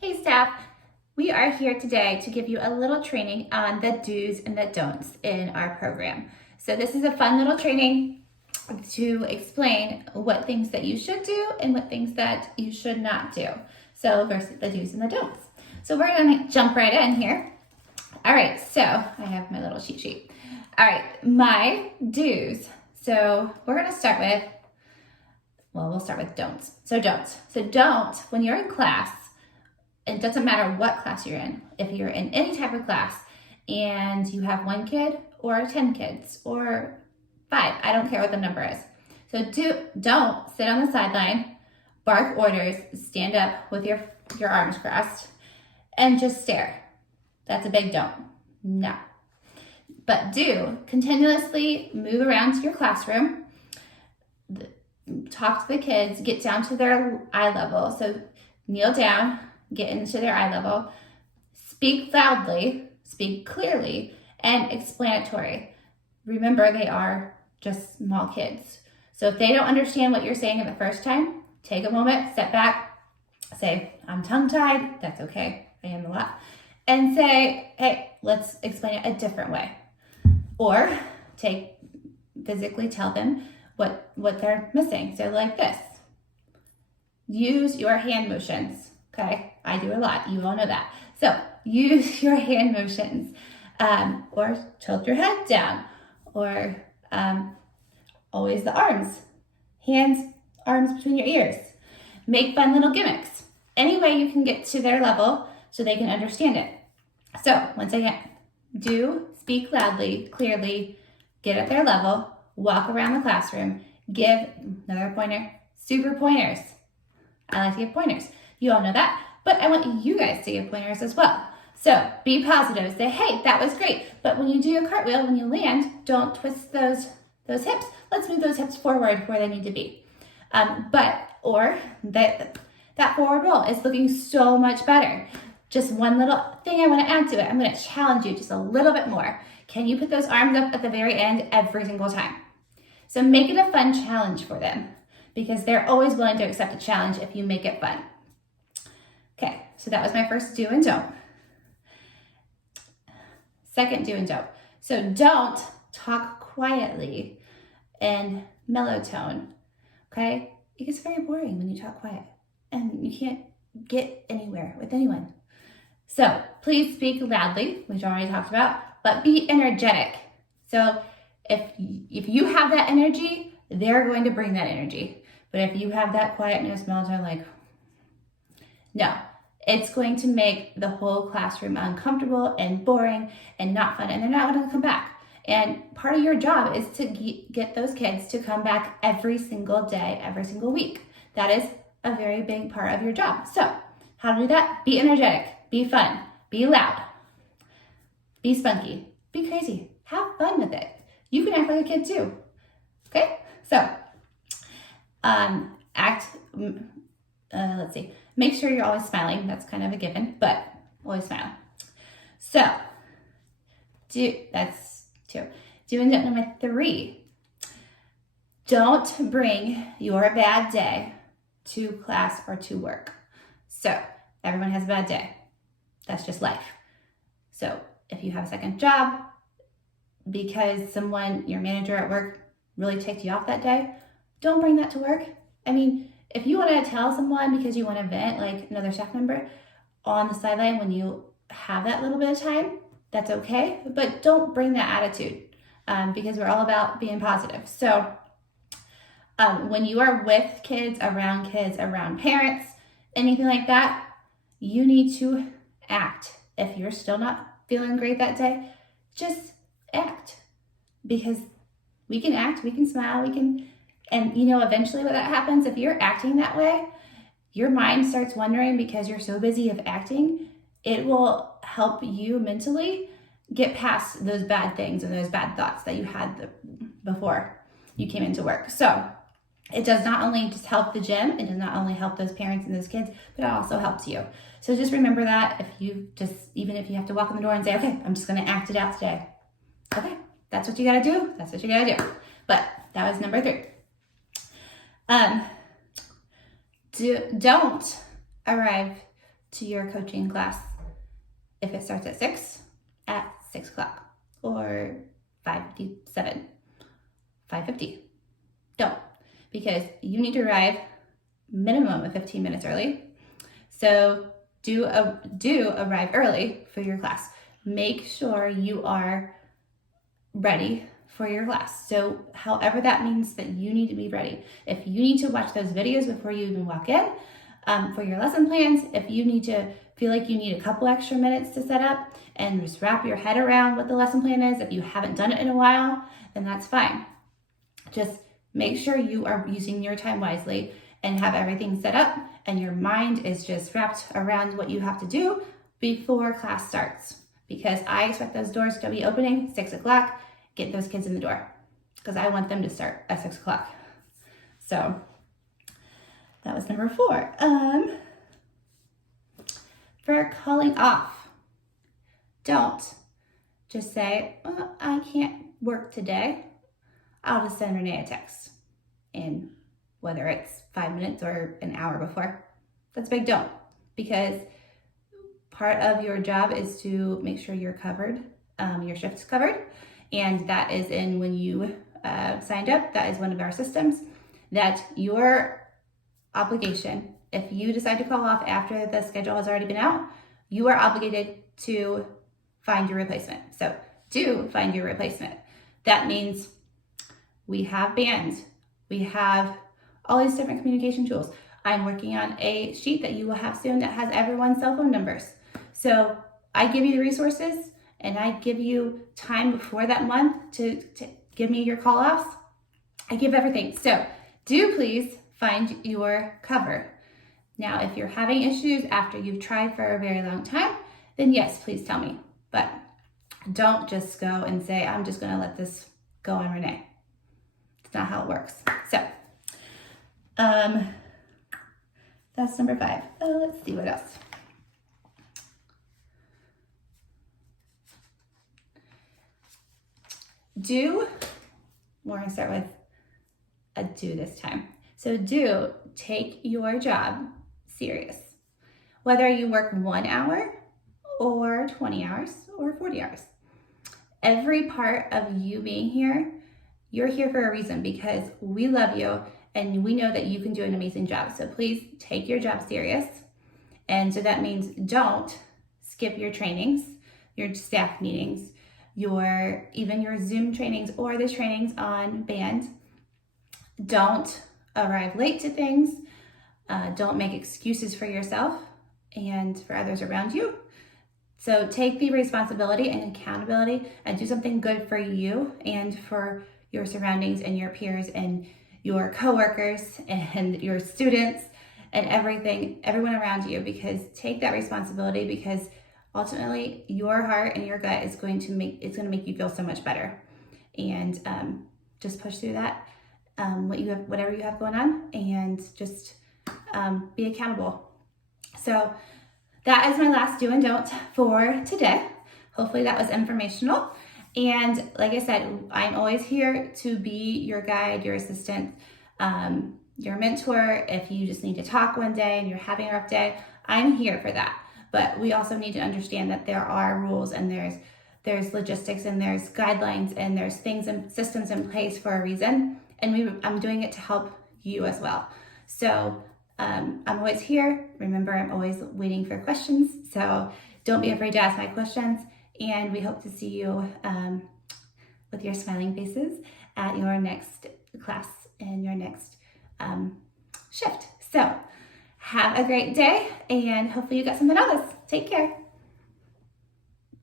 Hey staff, we are here today to give you a little training on the do's and the don'ts in our program. So this is a fun little training to explain what things that you should do and what things that you should not do. So versus the do's and the don'ts. So we're gonna jump right in here. All right, so I have my little cheat sheet. All right, my do's. So we're gonna start with, we'll start with don'ts. So don'ts. So don't, when you're in class, it doesn't matter what class you're in. If you're in any type of class and you have 1 kid or 10 kids or 5, I don't care what the number is. So don't sit on the sideline, bark orders, stand up with your arms crossed, and just stare. That's a big don't. No. But do continuously move around to your classroom, talk to the kids, get down to their eye level. So kneel down, get into their eye level, speak loudly, speak clearly, and explanatory. Remember, they are just small kids. So if they don't understand what you're saying the first time, take a moment, step back, say, I'm tongue-tied, that's okay, I am a lot, and say, hey, let's explain it a different way. Or physically tell them what they're missing. So like this, use your hand motions. Okay, I do a lot. You all know that. So use your hand motions, or tilt your head down, or always the arms, hands, arms between your ears. Make fun little gimmicks. Any way you can get to their level so they can understand it. So once again, do speak loudly, clearly, get at their level, walk around the classroom, give another pointer, super pointers. I like to give pointers. You all know that, but I want you guys to give pointers as well. So be positive, say, hey, that was great. But when you do a cartwheel, when you land, don't twist those hips. Let's move those hips forward where they need to be. That forward roll is looking so much better. Just one little thing I want to add to it. I'm going to challenge you just a little bit more. Can you put those arms up at the very end every single time? So make it a fun challenge for them, because they're always willing to accept a challenge if you make it fun. Okay, so that was my first do and don't. Second do and don't. So don't talk quietly and mellow tone, okay? It gets very boring when you talk quiet and you can't get anywhere with anyone. So please speak loudly, which I already talked about, but be energetic. So if you have that energy, they're going to bring that energy. But if you have that quietness, mellow tone, like, no, it's going to make the whole classroom uncomfortable and boring and not fun, and they're not going to come back. And part of your job is to get those kids to come back every single day, every single week. That is a very big part of your job. So how to do that? Be energetic, be fun, be loud, be spunky, be crazy, have fun with it. You can act like a kid too, okay? So let's see. Make sure you're always smiling. That's kind of a given, but always smile. So, that's 2. Doing that number 3. Don't bring your bad day to class or to work. So, everyone has a bad day. That's just life. So, if you have a second job because your manager at work really ticked you off that day, don't bring that to work. I mean, if you want to tell someone because you want to vent, like another staff member, on the sideline when you have that little bit of time, that's okay. But don't bring that attitude, because we're all about being positive. So when you are with kids, around parents, anything like that, you need to act. If you're still not feeling great that day, just act. Because we can act, we can smile, and eventually what that happens, if you're acting that way, your mind starts wondering, because you're so busy of acting, it will help you mentally get past those bad things and those bad thoughts that you had before you came into work. So it does not only just help the gym, it does not only help those parents and those kids, but it also helps you. So just remember that even if you have to walk in the door and say, okay, I'm just gonna act it out today. Okay, that's what you gotta do, that's what you gotta do. But that was number 3. Don't arrive to your coaching class if it starts at 6 o'clock or 5:57, 5:50. Don't, because you need to arrive minimum of 15 minutes early. So do arrive early for your class. Make sure you are ready for your class. So however that means that you need to be ready. If you need to watch those videos before you even walk in, for your lesson plans, if you need to feel like you need a couple extra minutes to set up and just wrap your head around what the lesson plan is, if you haven't done it in a while, then that's fine. Just make sure you are using your time wisely and have everything set up and your mind is just wrapped around what you have to do before class starts. Because I expect those doors to be opening 6 o'clock, get those kids in the door, because I want them to start at 6 o'clock. So that was number 4. For calling off, don't just say, well, I can't work today. I'll just send Renee a text. And whether it's 5 minutes or an hour before, that's a big don't. Because part of your job is to make sure you're covered, your shift's covered. And that is in when you signed up, that is one of our systems, that your obligation, if you decide to call off after the schedule has already been out, you are obligated to find your replacement. So do find your replacement. That means we have band, we have all these different communication tools. I'm working on a sheet that you will have soon that has everyone's cell phone numbers. So I give you the resources and I give you time before that month to give me your call offs. I give everything. So do please find your cover. Now, if you're having issues after you've tried for a very long time, then yes, please tell me. But don't just go and say, I'm just gonna let this go on Renee. It's not how it works. So, that's number 5. Let's see what else. We're gonna start with a do this time. So do take your job serious. Whether you work 1 hour or 20 hours or 40 hours. Every part of you being here, you're here for a reason because we love you and we know that you can do an amazing job. So please take your job serious. And so that means don't skip your trainings, your staff meetings, even your Zoom trainings or the trainings on band. Don't arrive late to things. Don't make excuses for yourself and for others around you. So take the responsibility and accountability and do something good for you and for your surroundings and your peers and your coworkers and your students and everyone around you, because take that responsibility, because ultimately your heart and your gut is going to make you feel so much better. And just push through that, whatever you have going on, and just be accountable. So that is my last do and don't for today. Hopefully that was informational. And like I said, I'm always here to be your guide, your assistant, your mentor. If you just need to talk one day and you're having a rough day, I'm here for that. But we also need to understand that there are rules and there's logistics and there's guidelines and there's things and systems in place for a reason. And I'm doing it to help you as well. So I'm always here. Remember, I'm always waiting for questions. So don't be afraid to ask my questions. And we hope to see you with your smiling faces at your next class and your next shift. So have a great day, and hopefully you got something out of this. Take care.